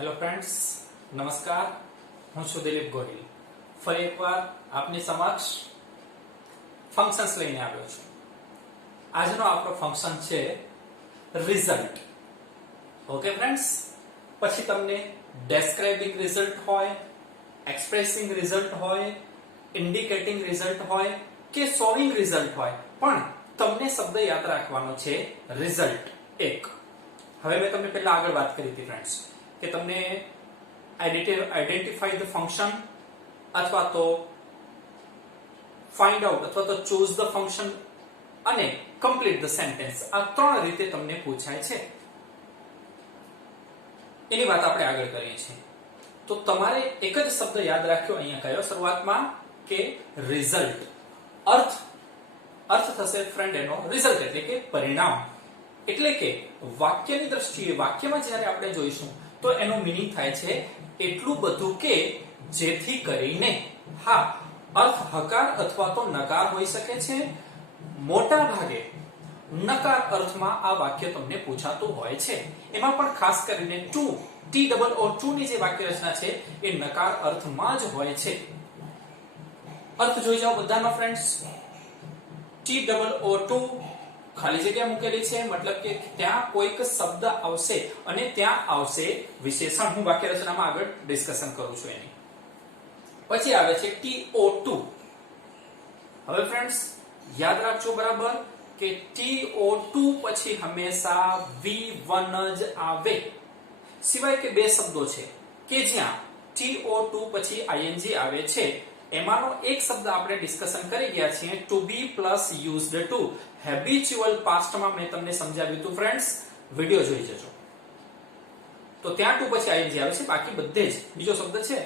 Hello friends, નમસ્કાર. હું છું દિલીપ ગોહિલ. ફરી એકવાર આપની સમક્ષ ફંક્શન્સ લઈને આવ્યો છું. આજનો આપણો ફંક્શન છે રિઝલ્ટ. ઓકે ફ્રેન્ડ્સ, પછી તમને ડેસ્ક્રાઇબિંગ રિઝલ્ટ હોય, એક્સપ્રેસિંગ રિઝલ્ટ હોય, ઇન્ડિકેટિંગ રિઝલ્ટ હોય કે શોઇંગ રિઝલ્ટ હોય, પણ તમને શબ્દ યાદ રાખવાનો છે રિઝલ્ટ એક. હવે મેં તમને પહેલા આગળ વાત કરી હતી ફ્રેન્ડ્સ કે તમને આઈડેન્ટિફાઈ ધ ફંક્શન અથવા તો ફાઇન્ડ આઉટ અથવા તો ચૂઝ ધ ફંક્શન અને કમ્પ્લીટ ધ સેન્ટેન્સ, આ ત્રણ રીતે તમને પૂછાય છે. એની વાત આપણે આગળ કરીએ છીએ. તો તમારે એક જ શબ્દ યાદ રાખ્યો અહીંયા કયો શરૂઆતમાં કે રિઝલ્ટ. અર્થ થશે ફ્રેન્ડ એનો રિઝલ્ટ એટલે કે પરિણામ. એટલે કે વાક્યની દ્રષ્ટિએ વાક્યમાં જ્યારે આપણે જોઈશું તો એનો મીનિંગ થાય છે એટલું બધું કે જેથી કરીને. હા, અર્થ હકાર અથવા તો નકાર હોઈ શકે છે. મોટા ભાગે નકાર અર્થમાં આ વાક્ય તમને પૂછાતું હોય છે. એમાં પણ ખાસ કરીને TOO ની જે વાક્ય રચના છે એ નકાર અર્થમાં જ હોય છે. અર્થ જોઈ જાઓ બધાનો ફ્રેન્ડ્સ. TOO ખાલી જગ્યા મૂકેલી છે, મતલબ કે ત્યાં કોઈક શબ્દ આવશે અને ત્યાં આવશે વિશેષણ. હું વાક્ય રચનામાં આગળ ડિસ્કશન કરું છું એની. પછી આવે છે TO2. હવે ફ્રેન્ડ્સ યાદ રાખજો બરાબર કે TO2 પછી હંમેશા V1 જ આવે. સિવાય કે બે શબ્દો છે કે જ્યાં TO2 પછી ING આવે છે. એમાંનો એક શબ્દ આપણે ડિસ્કશન કરી ગયા છીએ, to be plus used to. Habitual પાસ્ટમાં મેં તમને સમજાવ્યું હતું ફ્રેન્ડ્સ, વિડિયો જોઈ જજો. તો ત્યાં ટુ પછી ING આવે છે. બાકી બધે જ બીજો શબ્દ છે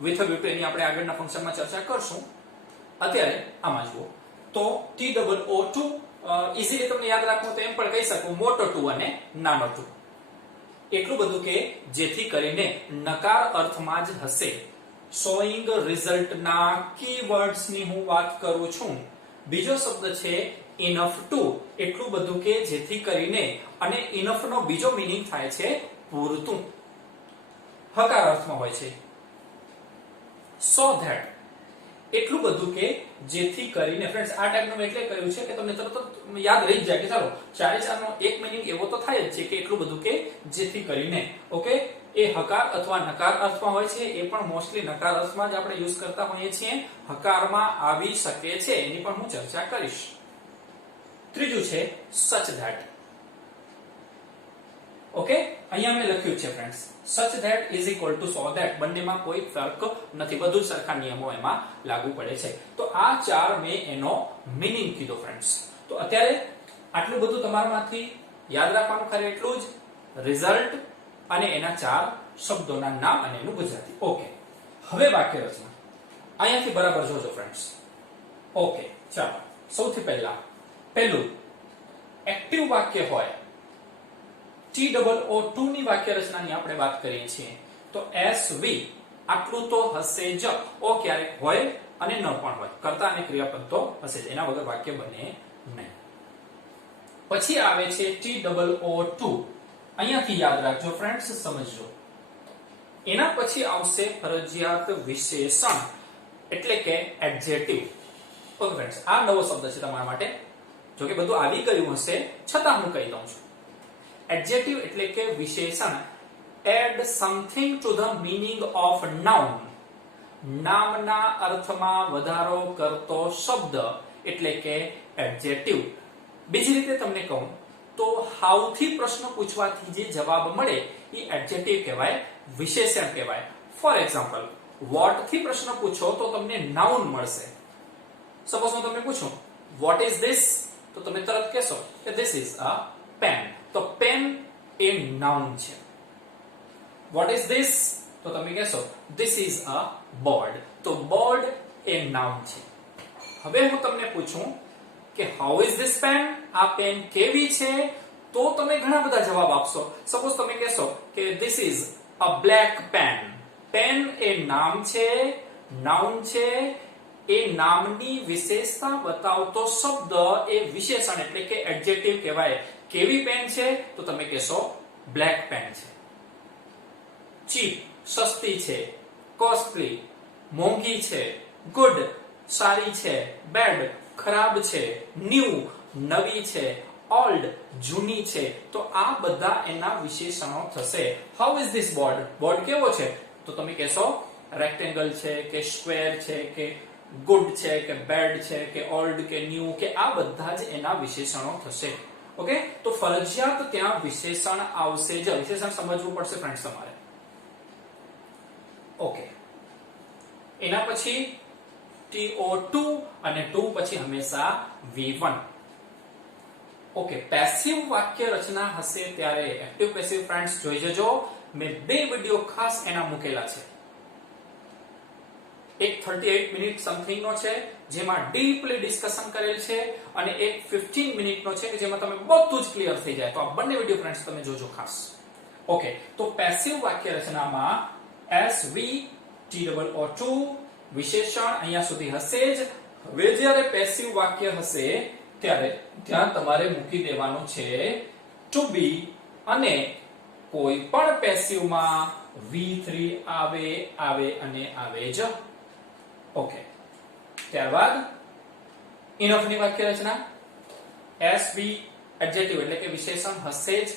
with a view to, એની આપણે આગળના ફંક્શનમાં ચર્ચા કરશું. અત્યારે આમાં જુઓ તો TOO2 ઈઝીલી તમને યાદ રાખવું તો એમ પણ કહી શકું મોટો ટુ અને નાનો ટુ. એટલું બધું કે જેથી કરીને નકાર અર્થમાં જ હશે. શોઈંગ રિઝલ્ટના કીવર્ડ્સ ની હું વાત કરું છું. બીજો શબ્દ છે ઇનફ ટુ. એટલું બધું કે જેથી કરીને, અને ઇનફ નો બીજો મીનિંગ થાય છે પૂરતું. હકાર અર્થમાં હોય છે. સો ધેટ એટલું બધું કે જેથી કરીને. ફ્રેન્ડ્સ આ ટાઈપનું મેં એટલે કહ્યું છે કે તમને તરત જ યાદ રહી જાય કે ચાલો ચારે ચારનો એક મીનિંગ એવો તો થાય જ છે કે એટલું બધું કે જેથી કરીને. ઓકે, એ હકાર અથવા નકાર અર્થમાં હોય છે. એ પણ મોસ્ટલી નકાર અર્થમાં જ આપણે યુઝ કરતા હોઈએ છીએ. હકારમાં આવી શકે છે, એની પણ હું ચર્ચા કરીશ. ત્રીજું છે such that. ઓકે, અહીંયા મેં લખ્યું છે friends such that is equal to so that. બંનેમાં કોઈ ફરક નથી, બધું સરખા નિયમો એમાં લાગુ પડે છે. તો આ ચાર મેં એનો મીનિંગ કીધો ફ્રેન્ડ્સ. તો અત્યારે આટલું બધું તમારામાંથી યાદ રાખવાનું ખરે એટલું જ, રિઝલ્ટ અને એના ચાર શબ્દોના નામ અને એનું ગુજરાતી. ઓકે, હવે વાક્ય રચના અહીંયાથી બરાબર જોજો ફ્રેન્ડ્સ. ઓકે, ચાલો સૌથી પહેલું એક્ટિવ વાક્ય હોય, TOO2 ની વાક્ય રચનાની આપણે વાત કરીએ છીએ તો SV આટલું તો હશે જ. ઓ ક્યારેક હોય અને ન પણ હોય, કર્તા અને ક્રિયાપદ તો હશે જ, એના વગર વાક્ય બને નહીં. પછી આવે છે TOO2. અહીંયાથી યાદ રાખજો ફ્રેન્ડ્સ, સમજજો. એના પછી આવશે ફરજિયાત વિશેષણ એટલે કે એડજેક્ટિવ. ઓકે ફ્રેન્ડ્સ, આ નવો શબ્દ છે તમારા માટે. જો કે બધું આવી ગયું હશે છતાં હું કહી દઉં છું. એડજેક્ટિવ એટલે કે વિશેષણ. Add something to the meaning of noun. નામના અર્થમાં વધારો કરતો શબ્દ એટલે કે એડજેક્ટિવ. બીજી રીતે તમને કહું તો હાઉ થી પ્રશ્ન પૂછવાથી જે જવાબ મળે એ એડજેક્ટિવ કહેવાય, વિશેષણ કહેવાય. ફોર એક્ઝામ્પલ, વોટ થી પ્રશ્ન પૂછો તો તમને નાઉન મળશે. સપોઝ હું તમને પૂછું વોટ ઇઝ ધીસ, તો તમે તરત કહેશો કે ધીસ ઇઝ અ પેન. તો પેન એ નાઉન છે. વોટ ઇઝ ધીસ, તો તમે કહેશો ધીસ ઇઝ અ બોર્ડ. તો બોર્ડ એ નાઉન છે. હવે હું તમને પૂછું કે હાઉ ઇઝ ધીસ પેન, આ પેન કેવી છે, તો તમે ઘણા બધા જવાબ આપશો. સપોઝ તમે કહેશો કે this is a black pen. Pen એ નામ છે, નાઉન છે. એ નામની વિશેષતા બતાવતો શબ્દ એ વિશેષણ એટલે કે એડજેક્ટિવ કહેવાય. કેવી પેન છે, તો તમે કહેશો બ્લેક પેન છે. ચીપ સસ્તી છે, કોસ્ટલી મોંઘી છે, ગુડ સારી છે, બેડ ખરાબ છે, ન્યૂ નવી છે, ઓલ્ડ જૂની છે. તો આ બધા એના વિશેષણો થશે. How is this board? Board કેવો છે? તો તમે કહેશો રેક્ટેંગલ છે કે સ્ક્વેર છે કે ગુડ છે કે બેડ છે કે ઓલ્ડ કે ન્યૂ કે આ બધા જ એના વિશેષણો થશે. ઓકે, તો ફરજિયાત ત્યાં વિશેષણ આવશે જ. વિશેષણ સમજવું પડશે ફ્રેન્ડ્સ તમારે. ઓકે, એના પછી TO2 અને 2 પછી હંમેશા V1. ઓકે, પેસિવ વાક્ય રચના હશે ત્યારે એક્ટિવ પેસિવ ફ્રેન્ડ્સ જોઈ જજો. મેં 2 વિડિયો ખાસ એના મૂકેલા છે. એક 38 મિનિટ સમથિંગ નો છે જેમાં ડીપલી ડિસ્કશન કરેલ છે અને એક 15 મિનિટ નો છે કે જેમાં તમે બધું જ ક્લિયર થઈ જાય. તો આ બંને વિડિયો ફ્રેન્ડ્સ તમે જોજો ખાસ. ઓકે, તો પેસિવ વાક્ય રચનામાં SV TOO2 વિશેષણ અહીંયા સુધી હશે જ. હવે જ્યારે પેસિવ વાક્ય હશે ત્યારે ત્યાં તમારે મૂકી દેવાનું છે ટુ બી અને કોઈ પણ પેસિવમાં V3 આવે અને આવે જ. ઓકે, ત્યારબાદ ઇનફ ની વાક્ય રચના. SB એડજેક્ટિવ એટલે કે વિશેષણ હશે જ.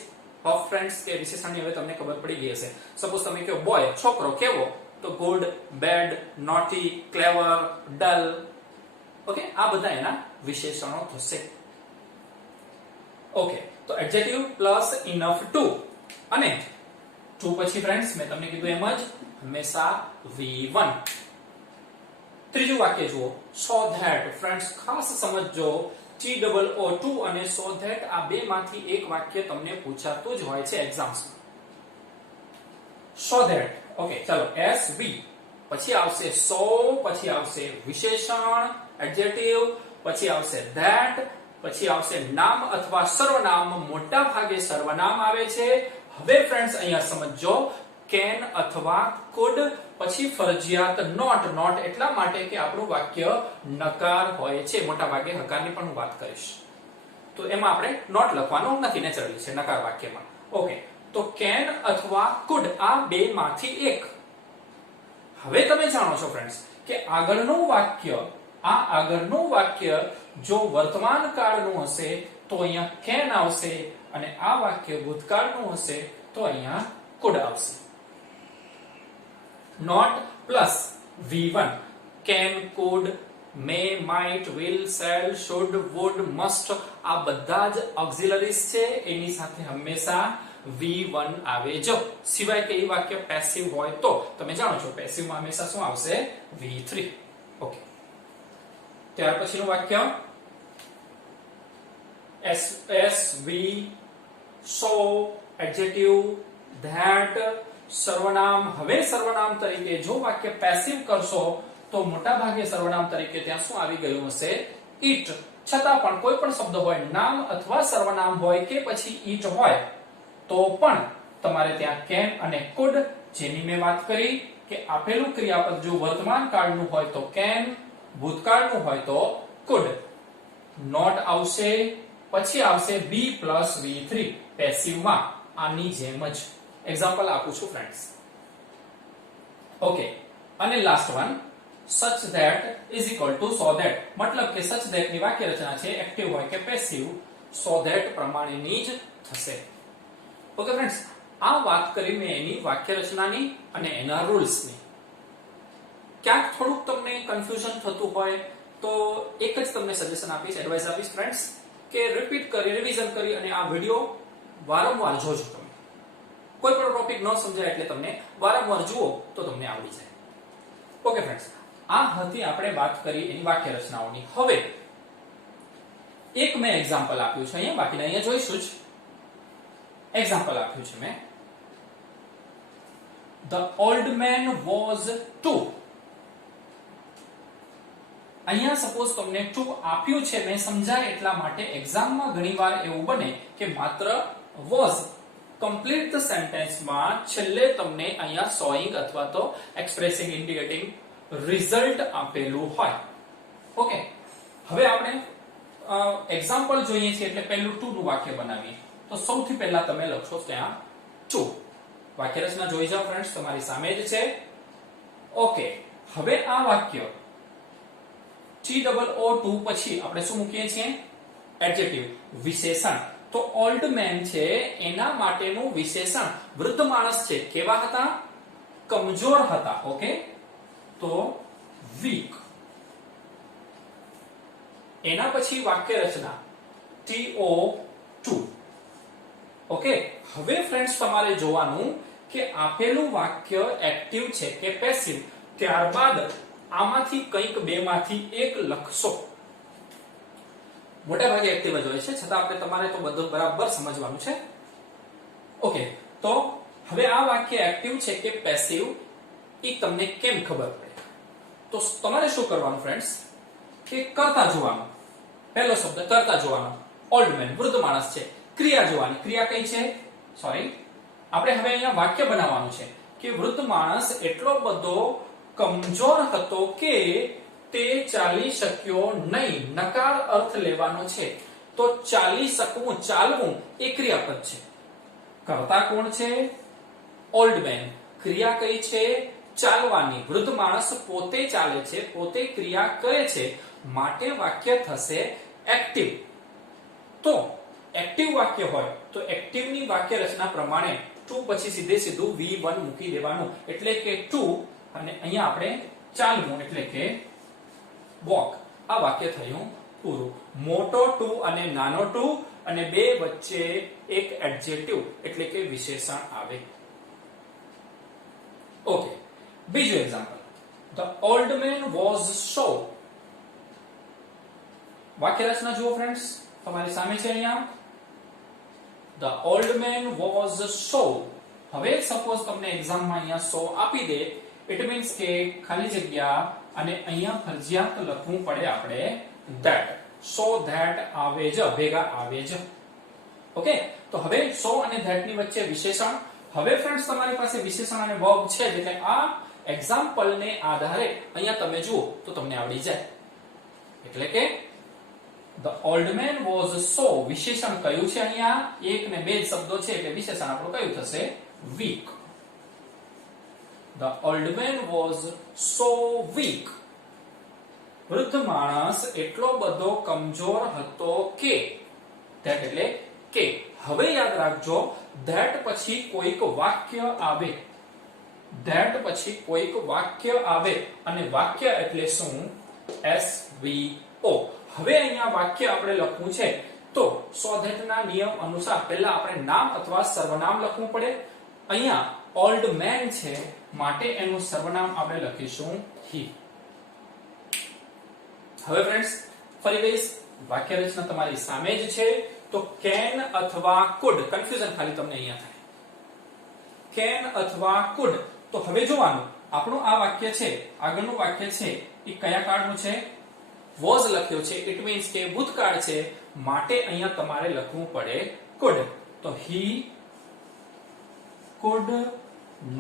ઓફ ફ્રેન્ડ્સ કે વિશેષણની હવે તમને ખબર પડી ગઈ હશે. સપોઝ તમે કહો બોય છોકરો કેવો, તો ગુડ, બેડ, નોટી, ક્લેવર, ડલ. ઓકે, આ બધા એના વિશેષણો થશે. ઓકે, તો એડજેક્ટિવ પ્લસ ઇનફ ટુ અને ટુ પછી ફ્રેન્ડ્સ મેં તમને કીધું એમ જ હંમેશા V1. ત્રીજું વાક્ય જુઓ, so that. ફ્રેન્ડ્સ ખાસ સમજજો, TOO2 અને so that આ બે માંથી એક વાક્ય તમને પૂછાતું જ હોય છે એક્ઝામ્સમાં. so that. ઓકે, ચાલો SV પછી આવશે so, પછી આવશે વિશેષણ એડજેક્ટિવ, પછી આવશે that, પછી આવશે નામ અથવા સર્વનામ. મોટા ભાગે સર્વનામ આવે છે. હવે ફ્રેન્ડ્સ અહીંયા સમજજો, can અથવા could પછી ફરજિયાત not એટલા માટે કે આપણું વાક્ય નકાર હોય છે. મોટા ભાગે હકારની પણ હું વાત કરીશ, તો એમાં આપણે not લખવાનું નથી, નેચરલી છે નકાર વાક્યમાં. ઓકે, તો can અથવા could આ બે માંથી એક. હવે તમે જાણો છો ફ્રેન્ડ્સ કે આગળનું વાક્ય જો વર્તમાન કાળનું હશે તો અહીંયા can આવશે અને આ વાક્ય ભૂતકાળનું હશે તો અહીંયા could આવશે. Not plus V1. Can, could, may, might, will, shall, should, would, must આ બધા જ ઓક્ઝિલરીઝ છે. એની સાથે હંમેશા V1 આવે જ. સિવાય કે એ વાક્ય પેસિવ હોય તો તમે જાણો છો પેસિવમાં હંમેશા શું આવશે? V3. ઓકે, ત્યાર પછીનું વાક્ય SV so adjective that સર્વનામ. હવે સર્વનામ તરીકે જો વાક્ય પેસિવ કરશો તો મોટા ભાગે સર્વનામ તરીકે ત્યાં શું આવી ગયું હશે? it. છતાં પણ કોઈ પણ શબ્દ હોય, નામ અથવા સર્વનામ હોય કે પછી it હોય તો પણ તમારે ત્યાં can અને could, જેની મેં વાત કરી કે આપેલું ક્રિયાપદ જો વર્તમાન કાળનું હોય તો can, ભૂતકાળનું હોય તો could. not આવશે, પછી આવશે B plus V3 પેસિવમાં આની જેમ જ. એક્ઝામ્પલ આપું છું ફ્રેન્ડ્સ. ઓકે, અને last one such that is equal to so that. મતલબ કે such that ની વાક્ય રચના છે એક્ટિવ હોય કે પેસિવ, so that પ્રમાણેની જ થશે. ઓકે ફ્રેન્ડ્સ, આ વાત કરી મેં એની વાક્ય રચનાની અને એના રૂલ્સની. ક્યાંક થોડુંક તમને કન્ફ્યુઝન થતું હોય તો એક જ તમને સજેશન આપીશ, એડવાઇસ આપીશ ફ્રેન્ડ્સ, કે રિપીટ કરી, રિવિઝન કરી અને આ વિડિયો વારંવાર જોજો. તમે કોઈ પણ ટોપિક ન સમજાય એટલે તમને વારંવાર જુઓ તો તમને આવડી જાય. ઓકે ફ્રેન્ડ્સ, આ હતી આપણે વાત કરી એની વાક્ય રચનાઓની. હવે એક મેં એક્ઝામ્પલ આપ્યું છે અહીંયા, બાકીના અહીંયા જોઈશું જ. એક્ઝામ્પલ આપ્યું છે મેં, The old man was 2. અહીંયા સપોઝ તમને 2 આપ્યું છે, મેં સમજાય એટલા માટે. એક્ઝામમાં ઘણીવાર એવું બને કે માત્ર was કમ્પ્લીટ ધ સેન્ટેન્સમાં છેલ્લે તમને અહીંયા શોઈંગ અથવા તો એક્સપ્રેસિંગ, ઇન્ડિકેટિંગ રિઝલ્ટ આપેલું હોય. ઓકે, હવે આપણે એક્ઝામ્પલ જોઈએ છીએ એટલે પહેલું 2 નું વાક્ય બનાવીએ. તો સૌથી પહેલા તમે લખશો ત્યાં 2. વાક્ય રચના જોઈ જાઓ ફ્રેન્ડ્સ, તમારી સામે જ છે. ઓકે, હવે આ વાક્ય TOO પછી આપણે શું મૂકીએ છીએ? એડજેક્ટિવ, વિશેષણ. તો ઓલ્ડ મેન છે એના માટેનું વિશેષણ વૃદ્ધ માણસ છે. કેવા હતા? કમજોર હતા. ઓકે, તો વીક. એના પછી વાક્ય રચના TO2. ઓકે, હવે ફ્રેન્ડ્સ તમારે જોવાનું કે આપેલું વાક્ય એક્ટિવ છે કે પેસિવ. ત્યારબાદ આમાંથી કંઈક બેમાંથી એક લખશો. મોટા ભાગે એક્ટિવ જ હોય છે, છતાં આપણે તમારે તો બધું બરાબર સમજવાનું છે. ઓકે, તો હવે આ વાક્ય એક્ટિવ છે કે પેસિવ એ તમને કેમ ખબર પડે? તો તમારે શું કરવાનું ફ્રેન્ડ્સ કે કરતા જોવાનું. પહેલો શબ્દ કરતા જોવાનો, ઓલ્ડ મેન વૃદ્ધ માણસ છે. ક્રિયા જોવાની, ક્રિયા કઈ છે? સોરી, આપણે હવે અહીંયા વાક્ય બનાવવાનું છે કે વૃદ્ધ માણસ એટલો બધો કમજોર હતો કે તે ચાલી શક્યો નહીં. નકાર અર્થ લેવાનો છે. તો ચાલી શકવું, ચાલવું એ ક્રિયાપદ છે. કર્તા કોણ છે? Old man. ક્રિયા કઈ છે? ચાલવાની. વૃદ્ધ માણસ પોતે ચાલે છે, પોતે ક્રિયા કરે છે, માટે વાક્ય થશે એક્ટિવ. તો એક્ટિવ વાક્ય હોય તો એક્ટિવની વાક્ય રચના પ્રમાણે ટુ પછી સીધું V1 મૂકી દેવાનું, એટલે કે ટુ, અને અહીંયા આપણે ચાલવું એટલે કે વોક. આ વાક્ય થયું પૂરું. મોટો ટુ અને નાનો ટુ અને બે વચ્ચે એક એડજેક્ટિવ એટલે કે વિશેષણ આવે. ઓકે, બીજું example. The old man was so. વાક્ય રચના જુઓ ફ્રેન્ડ્સ, તમારી સામે છે અહીંયા. The old man was so. હવે સપોઝ તમને એક્ઝામમાં અહીંયા સો આપી દે, ઇટ મીન્સ કે ખાલી જગ્યા અને અહીંયા ફરજિયાત લખવું પડે આપણે that. so that આવે જ, ભેગા આવે જ. ઓકે, તો હવે સો અને that ની વચ્ચે વિશેષણ. હવે ફ્રેન્ડ્સ તમારી પાસે વિશેષણ અને વર્બ છે, એટલે આ એક્ઝામ્પલ ને આધારે અહીંયા તમે જુઓ તો તમને આવડી જાય. એટલે કે the old man was so, વિશેષણ કયું છે અહીંયા? એક ને બે જ શબ્દો છે એટલે વિશેષણ આપણું કયું થશે? weak. The old man was so weak. વૃદ્ધ માણસ એટલો બધો કમજોર હતો કે. that એટલે કે. હવે યાદ રાખજો, that પછી કોઈક વાક્ય આવે. that પછી કોઈક વાક્ય આવે અને વાક્ય એટલે શું? SVO. હવે અહીંયા વાક્ય આપણે લખવું છે તો સો ધેટ ના નિયમ અનુસાર પહેલા આપણે નામ અથવા સર્વનામ લખવું પડે. અહીંયા ઓલ્ડ મેન છે માટે એનું સર્વનામ આપણે લખીશું he. હવે ફ્રેન્ડ્સ ફરી કહીશ, વાક્ય રચના તમારી સામે જ છે. તો can અથવા could, કન્ફ્યુઝન ખાલી તમને અહીંયા થાય. can અથવા could. તો હવે જોવાનું, આપણું આ વાક્ય છે, આગળનું વાક્ય છે એ કયા કાળનું છે? was લખ્યો છે, ઇટ મીન્સ કે ભૂતકાળ છે, માટે અહીંયા તમારે લખવું પડે could. તો he could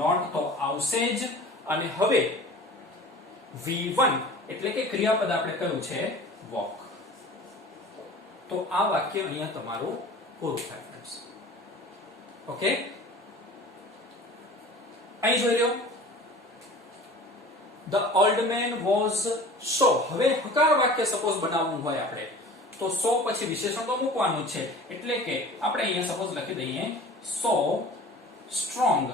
not તો આવશે જ. અને હવે V1 એટલે કે ક્રિયાપદ આપણે કયું છે? walk. તો આ વાક્ય અહીંયા તમારું પૂરું થાય ફ્રેન્ડ્સ. ઓકે, અહીં જોઈ લો, the old man was so. હવે હકાર વાક્ય સપોઝ બનાવવું હોય આપણે તો so પછી વિશેષણ તો મૂકવાનું છે, એટલે કે આપણે અહીંયા સપોઝ લખી દઈએ so strong.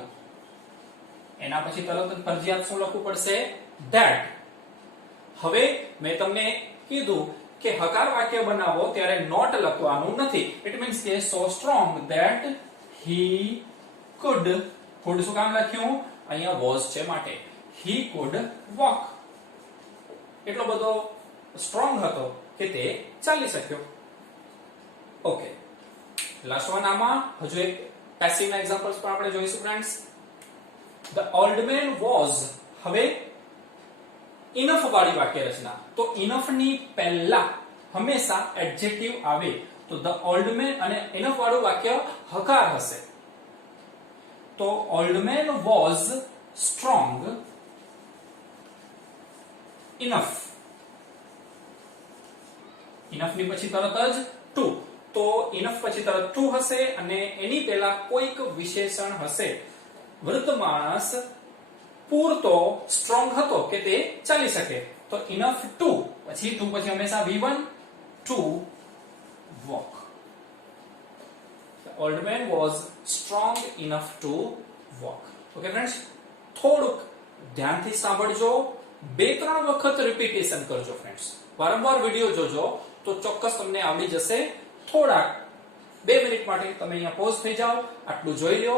એના પછી તરત જ ફરજિયાત શું લખવું પડશે? that. હવે મેં તમને કીધું કે હકાર વાક્ય બનાવો ત્યારે નોટ લખવાનું નથી. ઇટ મીન્સ કે so strong that he could. could શું કામ લખ્યું? અહીંયા was છે માટે. he could walk. એટલો બધો સ્ટ્રોંગ હતો કે તે ચાલી શક્યો. ઓકે, લાસ્ટ વન આમાં હજુ એક પેસિવ ના એક્ઝામ્પલ્સ પણ આપણે જોઈશું friends. the old man was. હવે ઇનફ વાળી વાક્ય રચના. તો ઇનફ ની પહેલા હંમેશા એડજેક્ટિવ આવે. તો the old man અને ઇનફ વાળું વાક્ય હકાર હશે. તો old man was strong enough. Enough ની પછી તરત જ ટુ. તો ઇનફ પછી તરત ટુ હશે અને એની પહેલા કોઈક વિશેષણ હશે. વૃદ્ધ માણસ પૂરતો સ્ટ્રોંગ હતો કે તે ચાલી શકે. તો ઇનફ ટુ પછી ટુ પછી હંમેશા V1 two walk. The old man was strong enough to walk. Okay friends, થોડુંક ધ્યાનથી સાંભળજો, 2-3 વખત રિપીટેશન કરજો ફ્રેન્ડ્સ. વારંવાર વિડિયો જોજો તો ચોક્કસ તમને આવડી જશે. થોડાક 2 મિનિટ માટે તમે અહીંયા પોઝ થઈ જાઓ, આટલું જોઈ લો.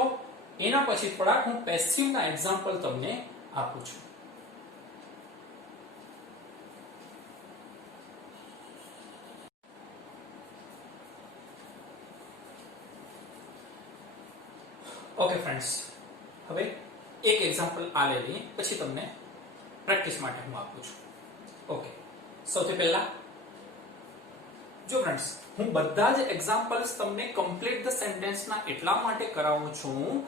એના પછી થોડાક હું પેસિવના એક્ઝામ્પલ તમને આપું છું. ઓકે ફ્રેન્ડ્સ, હવે એક એક્ઝામ્પલ આ લઈ લઈએ, પછી તમને પ્રેક્ટિસ માટે હું આપું છું. ઓકે, સૌથી પહેલા જો ફ્રેન્ડ્સ, હું બધા જ એક્ઝામ્પલ્સ તમને કમ્પ્લીટ ધ સેન્ટેન્સના એટલા માટે કરાવું છું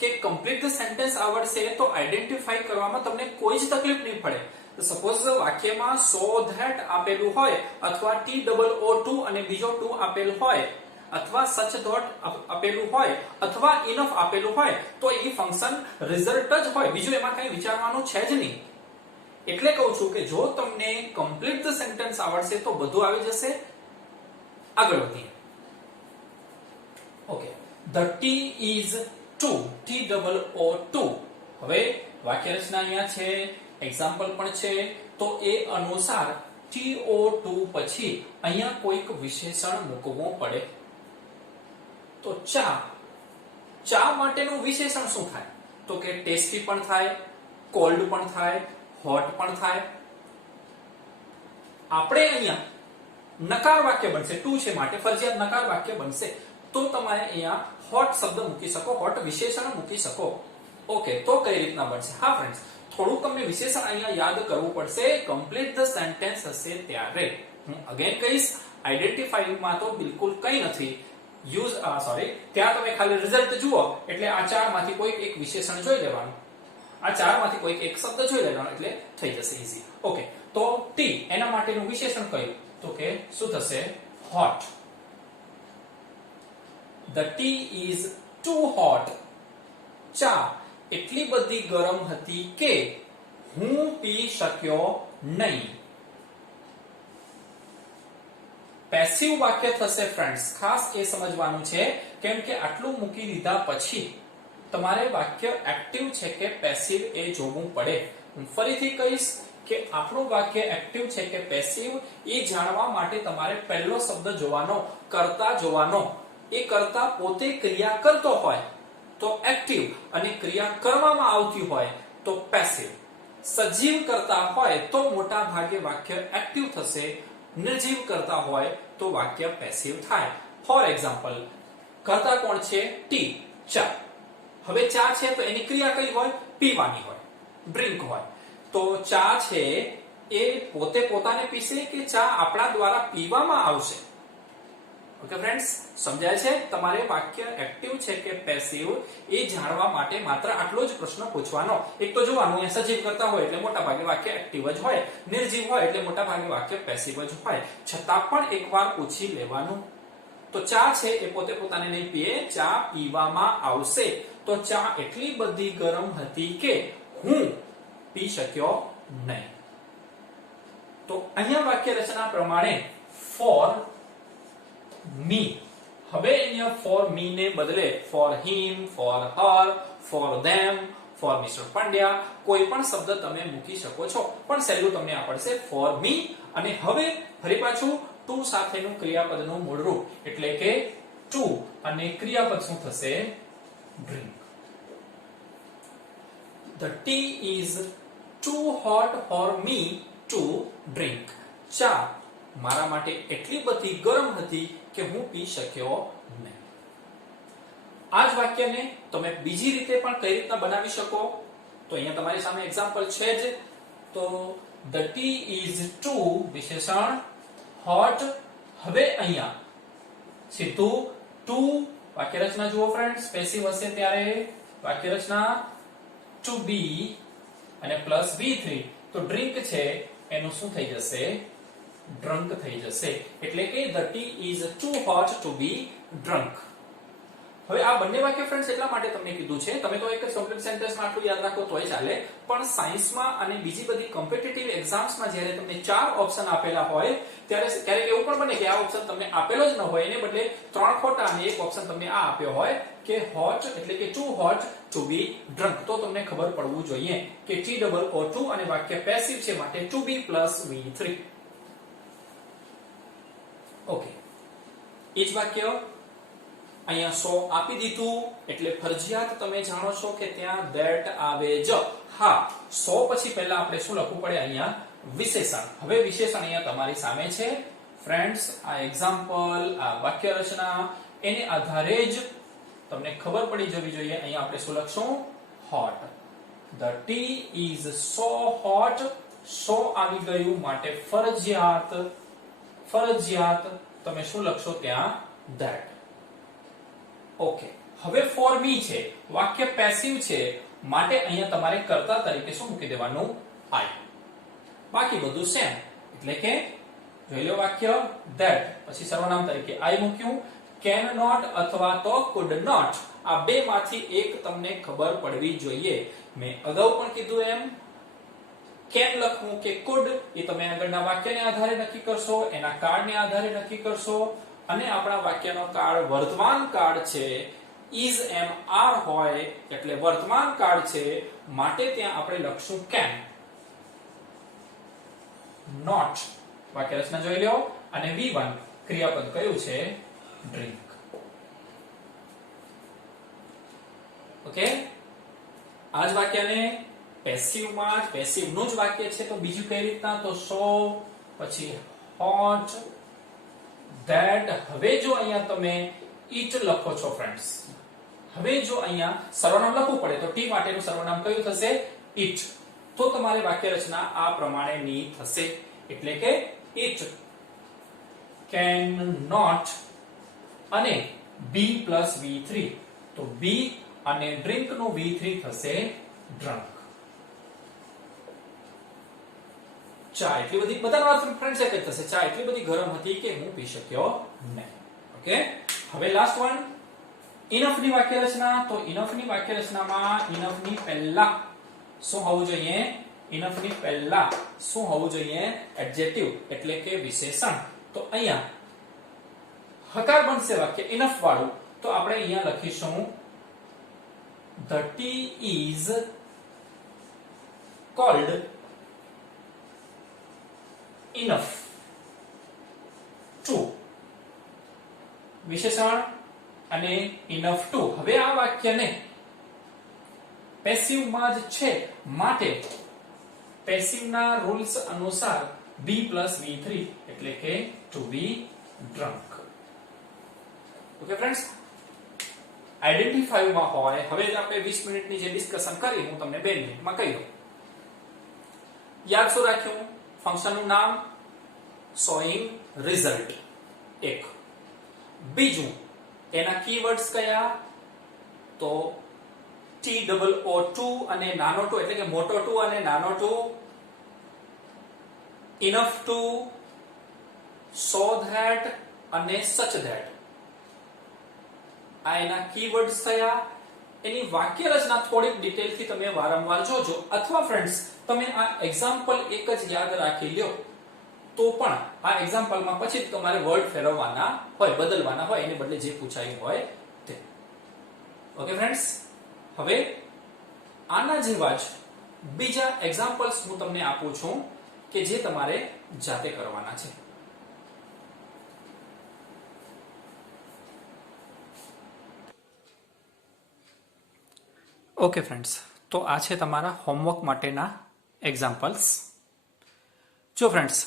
કે કમ્પ્લીટ ધ સેન્ટેન્સ આવડશે તો આઈડેન્ટિફાઈ કરવામાં તમને કોઈ જ તકલીફ નહીં પડે. સપોઝ વાક્યમાં સો ધેટ આપેલું હોય અથવા TOO2 અને બીજો 2 આપેલ હોય અથવા સચ ડોટ આપેલું હોય અથવા ઇનફ આપેલું હોય તો એ ફંક્શન રિઝલ્ટ જ હોય, બીજું એમાં કઈ વિચારવાનું છે જ નહીં. એટલે કહું છું કે જો તમને કમ્પ્લીટ ધ સેન્ટેન્સ આવડશે તો બધું આવી જશે. આગળ વધીએ. Okay, the tea is 2 TOO2. હવે વાક્ય રચના અહીંયા છે, એક્ઝામ્પલ પણ છે, તો એ અનુસાર TO2 પછી અહીંયા કોઈક વિશેષણ મૂકવું પડે. તો ચા માટેનું વિશેષણ શું થાય? તો કે ટેસ્ટી પણ થાય, કોલ્ડ પણ થાય, હોટ પણ થાય. આપણે અહીંયા નકાર વાક્ય બનશે, ટુ છે માટે ફરજિયાત નકાર વાક્ય બનશે. તો તમારે અહીંયા હોટ શબ્દ મૂકી શકો, હોટ વિશેષણ મૂકી શકો. ઓકે, તો કઈ રીતના બનશે? હા ફ્રેન્ડ્સ, થોડું તમને વિશેષણ અહીંયા યાદ કરવું પડશે. કમ્પ્લીટ ધ સેન્ટેન્સ હશે ત્યારે હું અગેન કહીશ, આઈડેન્ટિફાઈંગમાં તો બિલકુલ કંઈ નથી. ત્યાં તમે ખાલી રિઝલ્ટ જુઓ એટલે આ ચારમાંથી કોઈક એક વિશેષણ જોઈ લેવાનું, આ ચારમાંથી કોઈક એક શબ્દ જોઈ લેવાનો એટલે થઈ જશે ઈઝી. ઓકે, તો ટી એના માટેનું વિશેષણ કયું? તો કે શું થશે? Hot. The tea is too hot. ચા એટલી બધી ગરમ હતી કે હું પી શક્યો નહીં. પેસિવ વાક્ય થશે ફ્રેન્ડ્સ, ખાસ એ સમજવાનું છે કેમ કે આટલું મૂકી દીધા પછી તમારે વાક્ય એક્ટિવ છે કે પેસિવ એ જોવું પડે. હું ફરીથી કહીશ કે આપણું વાક્ય એક્ટિવ છે કે પેસિવ એ જાણવા માટે તમારે પહેલો શબ્દ જોવાનો, કર્તા જોવાનો. એ કર્તા પોતે ક્રિયા કરતો હોય તો એક્ટિવ અને ક્રિયા કરવામાં આવતી હોય તો પેસિવ. સજીવ કરતા હોય તો મોટા ભાગે વાક્ય એક્ટિવ થશે, નિર્જીવ કરતા હોય તો વાક્ય પેસિવ થાય. ફોર એક્ઝામ્પલ, કરતા કોણ છે? ટી, ચા. હવે ચા છે તો એની ક્રિયા કઈ હોય? પીવાની હોય, ડ્રિંક હોય. તો ચા છે એ પોતે પોતાને પીશે કે ચા આપણા દ્વારા પીવામાં આવશે? ઓકે ફ્રેન્ડ્સ, સમજાય છે? તમારે વાક્ય એક્ટિવ છે કે પેસિવ એ જાણવા માટે માત્ર આટલો જ પ્રશ્ન પૂછવાનો. એક તો જોવાનું, એ સજીવ કરતા હોય એટલે મોટા ભાગે વાક્ય એક્ટિવ જ હોય, નિર્જીવ હોય એટલે મોટા ભાગે વાક્ય પેસિવ જ હોય. છતાં પણ એકવાર પૂછી લેવાનું. તો ચા છે એ પોતે પોતાને નહીં પીએ, ચા પીવામાં આવશે. તો ચા એટલી બધી ગરમ હતી કે હું પી શક્યો નહીં. તો અહીંયા વાક્ય રચના પ્રમાણે ફોર મી. હવે અહીંયા ફોર મી ને બદલે for him, for her, for them, for mister Pandya કોઈ પણ શબ્દ તમે મૂકી શકો છો, પણ સહેલું તમને આવડશે ફોર મી. અને હવે ફરી પાછું ટુ સાથેનું ક્રિયાપદનું મૂળ રૂપ એટલે કે ટુ અને ક્રિયાપદ શું થશે? Drink. The tea is too hot for me to drink. ચા મારા માટે એટલી બધી ગરમ હતી કે હું પી શક્યો નહીં. આ જ વાક્યને તમે બીજી રીતે પણ કઈ રીતના બનાવી શકો? તો અહીંયા તમારી સામે એક્ઝામ્પલ છે જ. તો the tea is too વિશેષણ hot. હવે અહીંયા સીધું ટુ વાક્ય રચના જુઓ ફ્રેન્ડ્સ, પેસિવ હશે ત્યારે વાક્ય રચના to be અને પ્લસ V3 તો ડ્રિંક છે એનું શું થઈ જશે? ડ્રંક થઈ જશે. એટલે કે the tea is too hot to be drunk. હવે આ બંને વાક્ય ફ્રેન્ડ્સ એટલા માટે તમને કીધું છે, તમે તો એક જ કમ્પ્લીટ સેન્ટેન્સમાં આટલું યાદ રાખો તોય ચાલે, પણ સાયન્સમાં અને બીજી બધી કોમ્પિટિટિવ એક્ઝામ્સમાં જ્યારે તમને 4 ઓપ્શન આપેલા હોય ત્યારે ક્યારેક એવું પણ બને કે આ ઓપ્શન તમને આપેલો જ ન હોય, એને બદલે 3 ખોટા અને એક ઓપ્શન તમને આ આપ્યો હોય કે હોટ એટલે કે ટુ હોટ ટુ બી ડ્રંક, તો તમને ખબર પડવું જોઈએ કે TOO2 અને વાક્ય પેસિવ છે માટે ટુ બી પ્લસ V3. ઓકે, એ જ વાક્ય અહીંયા 100 આપી દીધું એટલે ફરજિયાત તમે જાણો છો કે ત્યાં that આવે જ. હા, 100 પછી પહેલા આપણે શું લખવું પડે અહીંયા વિશેષણ. હવે વિશેષણ અહીંયા તમારી સામે છે ફ્રેન્ડ્સ. આ એક્ઝામ્પલ, આ વાક્ય રચના એને આધારે જ તમને ખબર પડી જવી જોઈએ. અહીંયા આપણે શું લખશું? hot. The tea is so hot. so આવી ગયું માટે ફરજિયાત તમે શું લખશો ત્યાં? that. ઓકે, હવે ફોર મી છે, વાક્ય પેસિવ છે માટે અહીંયા તમારે કર્તા તરીકે શું મૂકી દેવાનું? I. બાકી બધું સેમ, એટલે કે જોઈ લો વાક્ય that, પછી સર્વનામ તરીકે I મૂક્યું. can not અથવા તો could not, આ બે માંથી એક તમને ખબર પડવી જોઈએ. મેં અગાઉ પણ કીધું એમ can લખવું કે could એ તમે આગળના વાક્યને આધારે નક્કી કરશો, એના કાળને આધારે નક્કી કરશો, અને આપણા વાક્યનો કાળ વર્તમાન કાળ છે, is એમ are હોય એટલે વર્તમાન કાળ છે માટે ત્યાં આપણે લખશું can. not વાક્ય રચના જોઈ લો, અને V1 ક્રિયાપદ કયું છે? drink. ઓકે, આ જ વાક્યને પેસિવમાં જ પેસિવનું જ વાક્ય છે તો બીજું કઈ રીતના? તો so પછી hot that. હવે જો અહીંયા તમે it લખો છો ફ્રેન્ડ્સ, હવે જો અહીંયા સર્વનામ લખવું પડે તો ટી માટેનું સર્વનામ કયું થશે? it. તો તમારી વાક્ય રચના આ પ્રમાણેની થશે, એટલે કે it can not અને B plus V3, તો B અને drink નું V3 થશે drunk. ચા એટલી બધી, બધાનો અર્થ ફ્રેન્ડ્સ એક જ થશે, ચા એટલી બધી ગરમ હતી કે હું પી શક્યો નહીં. ઓકે, હવે લાસ્ટ વન ઇનફ ની વાક્ય રચના. તો ઇનફ ની વાક્ય રચનામાં ઇનફ ની પહેલા શું હોવું જોઈએ? ઇનફ ની પહેલા શું હોવું જોઈએ? એડજેક્ટિવ એટલે કે વિશેષણ. તો અહીંયા હકાર બનશે વાક્ય ઇનફ વાળું, તો આપણે અહીંયા લખીશું the tea is called enough to. વિશેષણ અને enough to. હવે આ વાક્યને પેસિવમાં જ છે માટે પેસિવના રૂલ્સ અનુસાર B plus V3 એટલે કે to be drunk. Okay friends, identify માં હોય. હવે આપણે 20 મિનિટની જે ડિસ્કશન કરી હું તમને 2 મિનિટમાં કહી દઉં. યાદ શું રાખ્યું? ફંક્શનનું નામ showing result એક. બીજું એના કીવર્ડ્સ કયા? તો TOO2 અને નાનો 2 એટલે કે મોટો 2 અને નાનો 2, enough to, so that અને such that. આ એના કીવર્ડ્સ થયા. એની વાક્ય રચના થોડીક ડિટેલથી તમે વારંવાર જોજો, અથવા ફ્રેન્ડ્સ તમે આ એક્ઝામ્પલ એક જ યાદ રાખી લ્યો તો પણ આ એક્ઝામ્પલમાં પછી તમારે વર્ડ ફેરવવાના હોય, બદલવાના હોય, એને બદલે જે પૂછાયું હોય તે. ઓકે ફ્રેન્ડ્સ, હવે આના જેવા જ બીજા એક્ઝામ્પલ્સ હું તમને આપું છું કે જે તમારે જાતે કરવાના છે. ઓકે ફ્રેન્ડ્સ, તો આ છે તમારા હોમવર્ક માટેના એક્ઝામ્પલ્સ. જો ફ્રેન્ડ્સ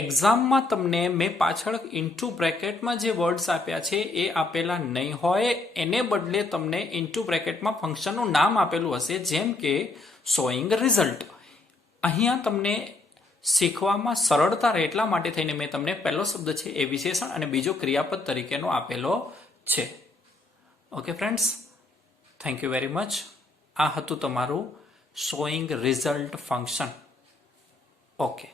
એક્ઝામમાં તમને મેં પાછળ ઇન્ટુ બ્રેકેટમાં જે વર્ડ્સ આપ્યા છે એ આપેલા નહીં હોય, એને બદલે તમને ઇન્ટુ બ્રેકેટમાં ફંક્શનનું નામ આપેલું હશે, જેમ કે શોઈંગ રિઝલ્ટ. અહીંયા તમને શીખવામાં સરળતા રહે એટલા માટે થઈને મેં તમને પહેલો શબ્દ છે એ વિશેષણ અને બીજો ક્રિયાપદ તરીકેનો આપેલો છે. Okay friends, thank you very much. આ હતું તમારું શોઈંગ રિઝલ્ટ ફંક્શન. ઓકે.